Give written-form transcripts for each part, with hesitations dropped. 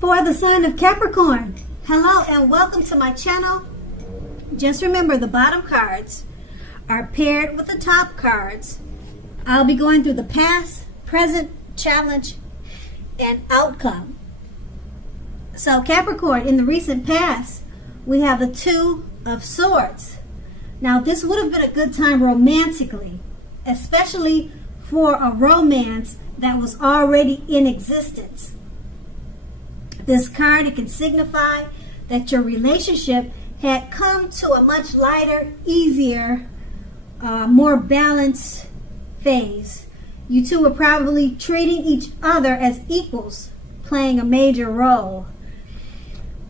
For the sign of Capricorn, hello and welcome to my channel. Just remember, the bottom cards are paired with the top cards. I'll be going through the past, present, challenge, and outcome. So Capricorn, in the recent past, we have the Two of Swords. Now this would have been a good time romantically, especially for a romance that was already in existence. This card, it can signify that your relationship had come to a much lighter, easier, more balanced phase. You two were probably treating each other as equals, playing a major role.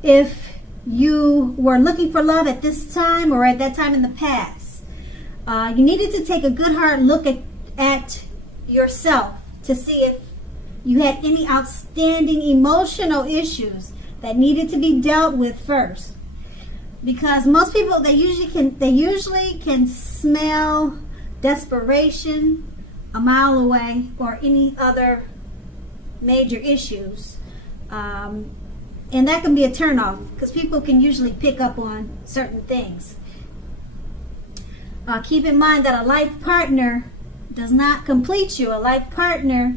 If you were looking for love at this time or at that time in the past, you needed to take a good hard look at yourself to see if you had any outstanding emotional issues that needed to be dealt with first. Because most people, they usually can smell desperation a mile away, or any other major issues. And that can be a turnoff because people can usually pick up on certain things. Keep in mind that a life partner does not complete you. A life partner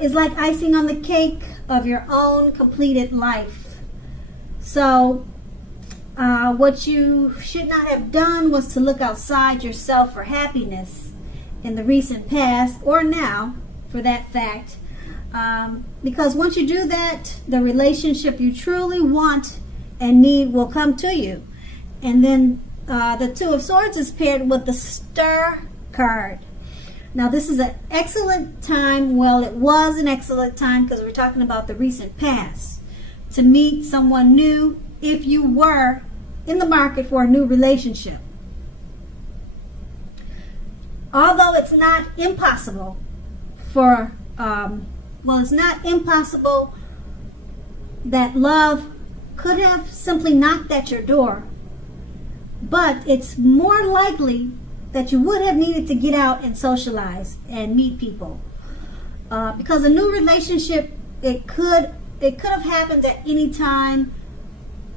is like icing on the cake of your own completed life. So what you should not have done was to look outside yourself for happiness in the recent past, or now for that fact, because once you do that, the relationship you truly want and need will come to you. And then the Two of Swords is paired with the Star card. Now this is an excellent time, well, it was an excellent time because we're talking about the recent past, to meet someone new if you were in the market for a new relationship. Although it's not impossible for, it's not impossible that love could have simply knocked at your door, but it's more likely that you would have needed to get out and socialize and meet people, because a new relationship, it could have happened at any time.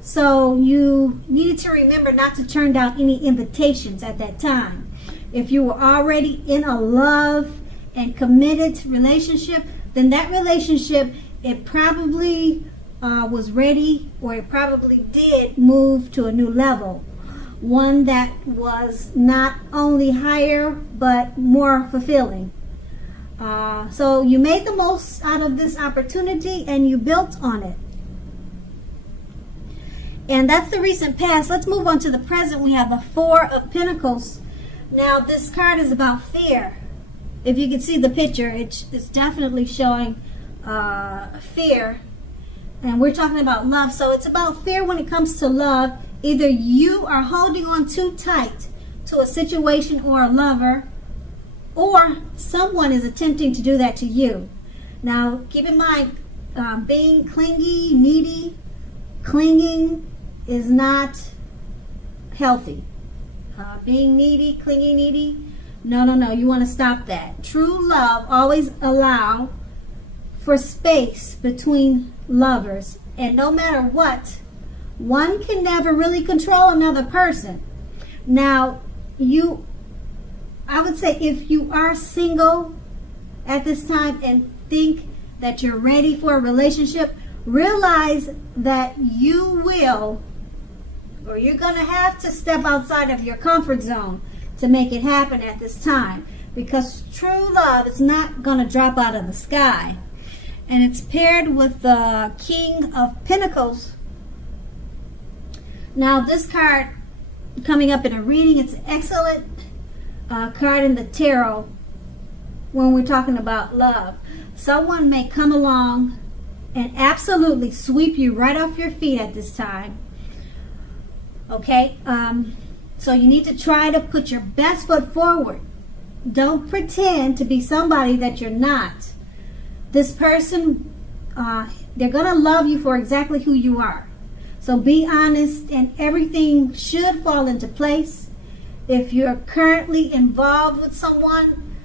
So you needed to remember not to turn down any invitations at that time. If you were already in a love and committed relationship, then that relationship, it probably was ready, or it probably did move to a new level. One that was not only higher, but more fulfilling. So you made the most out of this opportunity and you built on it. And that's the recent past. Let's move on to the present. We have the Four of Pentacles. Now this card is about fear. If you can see the picture, it's definitely showing fear. And we're talking about love. So it's about fear when it comes to love. Either you are holding on too tight to a situation or a lover, or someone is attempting to do that to you. Now keep in mind, being clingy, needy, clinging is not healthy. Being needy, clingy, needy, no, you want to stop that. True love always allow for space between lovers, and no matter what, one can never really control another person. Now, I would say, if you are single at this time and think that you're ready for a relationship, realize that you will, or you're going to have to step outside of your comfort zone to make it happen at this time, because true love is not going to drop out of the sky. And it's paired with the King of Pentacles. Now this card coming up in a reading, it's an excellent card in the tarot when we're talking about love. Someone may come along and absolutely sweep you right off your feet at this time. Okay, so you need to try to put your best foot forward. Don't pretend to be somebody that you're not. This person, they're going to love you for exactly who you are. So be honest, and everything should fall into place. If you're currently involved with someone,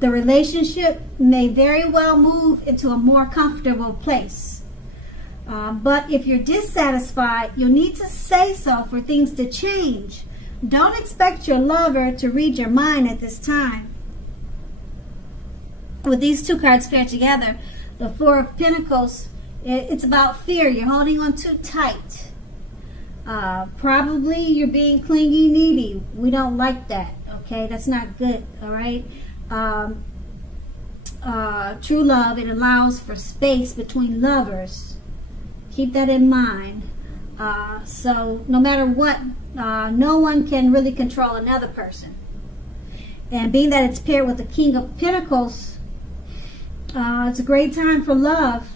The relationship may very well move into a more comfortable place. But if you're dissatisfied, you'll need to say so for things to change. Don't expect your lover to read your mind at this time. With these two cards paired together, the Four of Pentacles, it's about fear. You're holding on too tight. Probably you're being clingy, needy. We don't like that, okay? That's not good, all right? True love, it allows for space between lovers. Keep that in mind. So no matter what, no one can really control another person. And being that it's paired with the King of Pentacles, it's a great time for love.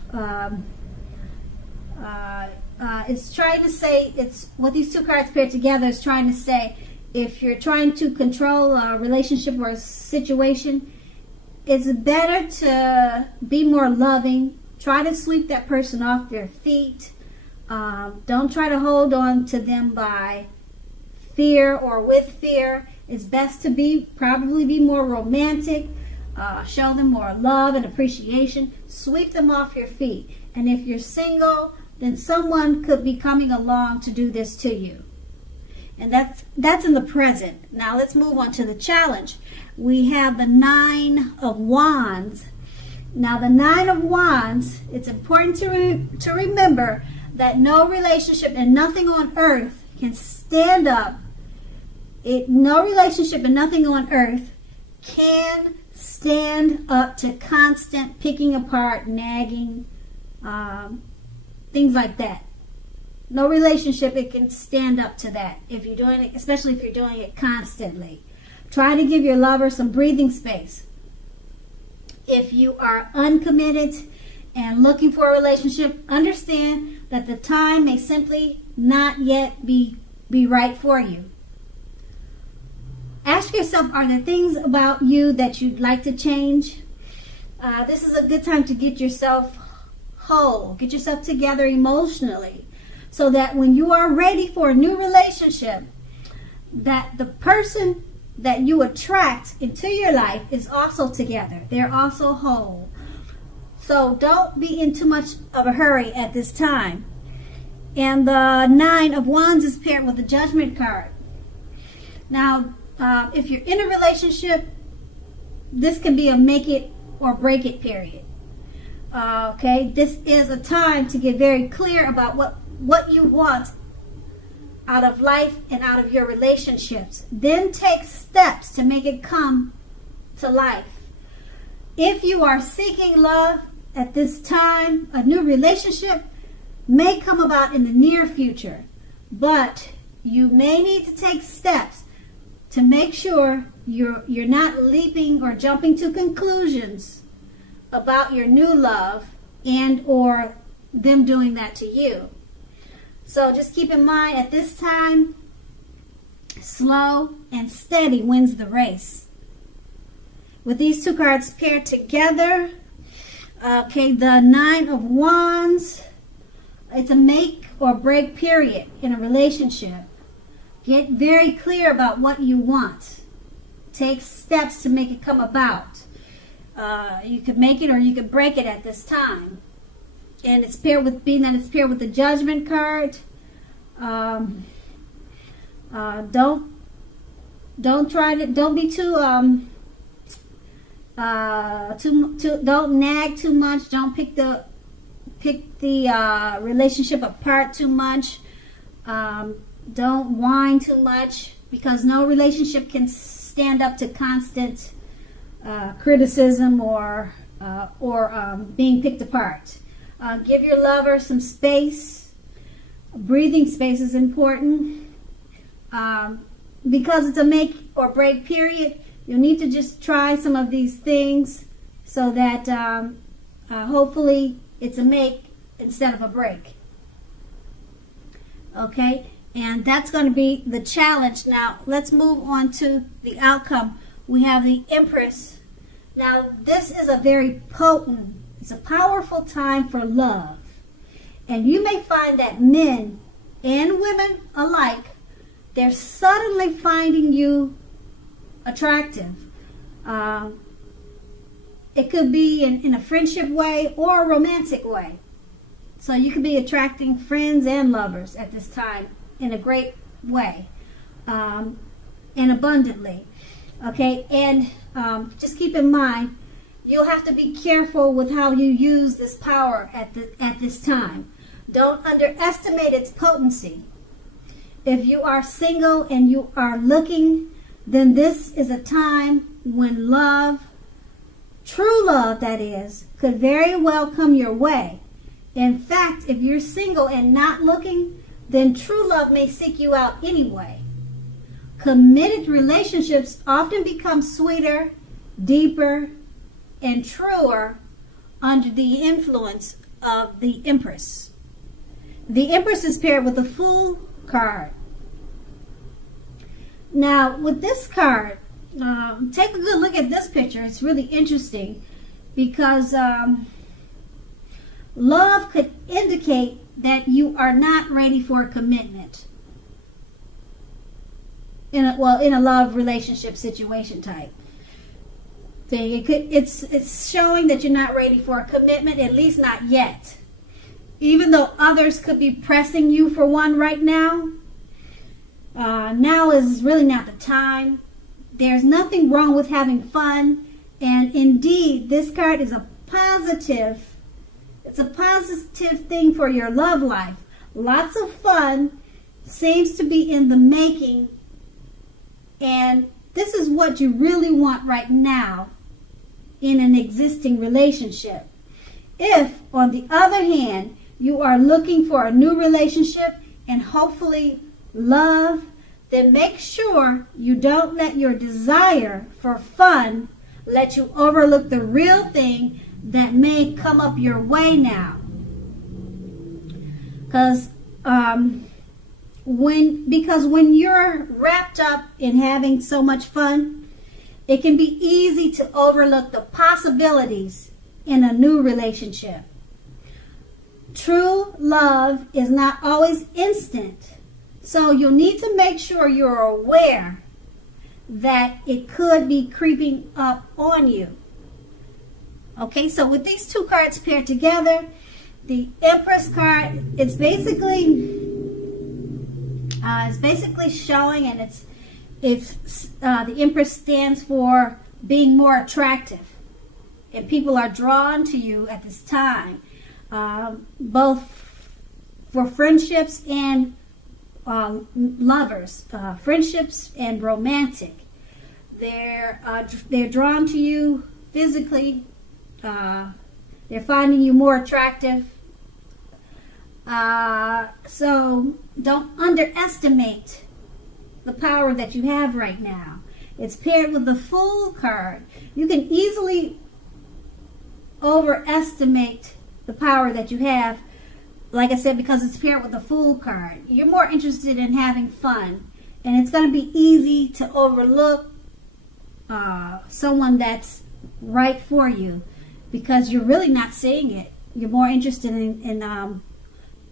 It's trying to say, it's what these two cards paired together is trying to say, if you're trying to control a relationship or a situation, it's better to be more loving. Try to sweep that person off their feet. Don't try to hold on to them by fear or with fear. It's best to probably be more romantic. Show them more love and appreciation. Sweep them off your feet. And if you're single, then someone could be coming along to do this to you. And that's in the present. Now let's move on to the challenge. We have the Nine of Wands. Now the Nine of Wands, it's important to remember that no relationship and nothing on earth can stand up. No relationship and nothing on earth can stand up to constant picking apart, nagging, things like that. No relationship, it can stand up to that if you're doing it, especially if you're doing it constantly. Try to give your lover some breathing space. If you are uncommitted and looking for a relationship, understand that the time may simply not yet be right for you. Ask yourself, are there things about you that you'd like to change? This is a good time to get yourself whole, get yourself together emotionally, so that when you are ready for a new relationship, that the person that you attract into your life is also together. They're also whole. So don't be in too much of a hurry at this time. And the Nine of Wands is paired with the Judgment card. Now, if you're in a relationship, this can be a make it or break it period. Okay, this is a time to get very clear about what you want out of life and out of your relationships. Then take steps to make it come to life. If you are seeking love at this time, a new relationship may come about in the near future, but you may need to take steps to make sure you're not leaping or jumping to conclusions about your new love and or them doing that to you. So just keep in mind, at this time, slow and steady wins the race. With these two cards paired together, okay, the Nine of Wands, it's a make or break period in a relationship. Get very clear about what you want. Take steps to make it come about. You could make it or you could break it at this time. And it's paired with, being that it's paired with the Judgment card, don't be too don't nag too much. Don't pick the relationship apart too much. Don't whine too much, because no relationship can stand up to constant criticism or being picked apart. Give your lover some space. Breathing space is important. Because it's a make or break period, you'll need to just try some of these things so that hopefully it's a make instead of a break. Okay, and that's going to be the challenge. Now let's move on to the outcome. We have the Empress. Now this is a very potent, it's a powerful time for love. And you may find that men and women alike, they're suddenly finding you attractive. It could be in a friendship way or a romantic way. So you could be attracting friends and lovers at this time in a great way, and abundantly. Okay, and just keep in mind, you'll have to be careful with how you use this power at this time. Don't underestimate its potency. If you are single and you are looking, then this is a time when love, true love that is, could very well come your way. In fact, if you're single and not looking, then true love may seek you out anyway. Committed relationships often become sweeter, deeper, and truer under the influence of the Empress. The Empress is paired with the Fool card. Now, with this card, take a good look at this picture. It's really interesting because love could indicate that you are not ready for a commitment in a love relationship situation type thing. It's showing that you're not ready for a commitment, at least not yet. Even though others could be pressing you for one right now, now is really not the time. There's nothing wrong with having fun, and indeed, this card is a positive. It's a positive thing for your love life. Lots of fun seems to be in the making, and this is what you really want right now in an existing relationship. If, on the other hand, you are looking for a new relationship and hopefully love, then make sure you don't let your desire for fun let you overlook the real thing that may come up your way now. Because when you're wrapped up in having so much fun, it can be easy to overlook the possibilities in a new relationship. True love is not always instant, so you'll need to make sure you're aware that it could be creeping up on you. Okay, so with these two cards paired together, the Empress card, it's basically showing, and the Empress stands for being more attractive, and people are drawn to you at this time, both for friendships and lovers, friendships and romantic. They're drawn to you physically. They're finding you more attractive. So don't underestimate the power that you have right now. It's paired with the Fool card. You can easily overestimate the power that you have, like I said, because it's paired with the Fool card. You're more interested in having fun, and it's going to be easy to overlook someone that's right for you because you're really not seeing it. You're more interested in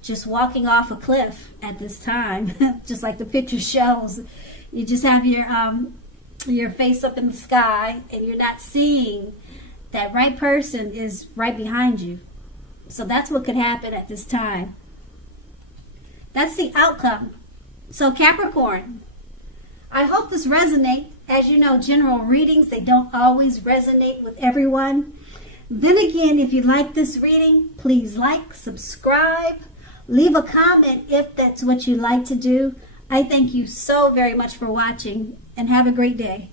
just walking off a cliff at this time, just like the picture shows. You just have your face up in the sky, and you're not seeing that right person is right behind you. So that's what could happen at this time. That's the outcome. So Capricorn, I hope this resonates. As you know, general readings, they don't always resonate with everyone. Then again, if you like this reading, please like, subscribe, leave a comment if that's what you like to do. I thank you so very much for watching, and have a great day.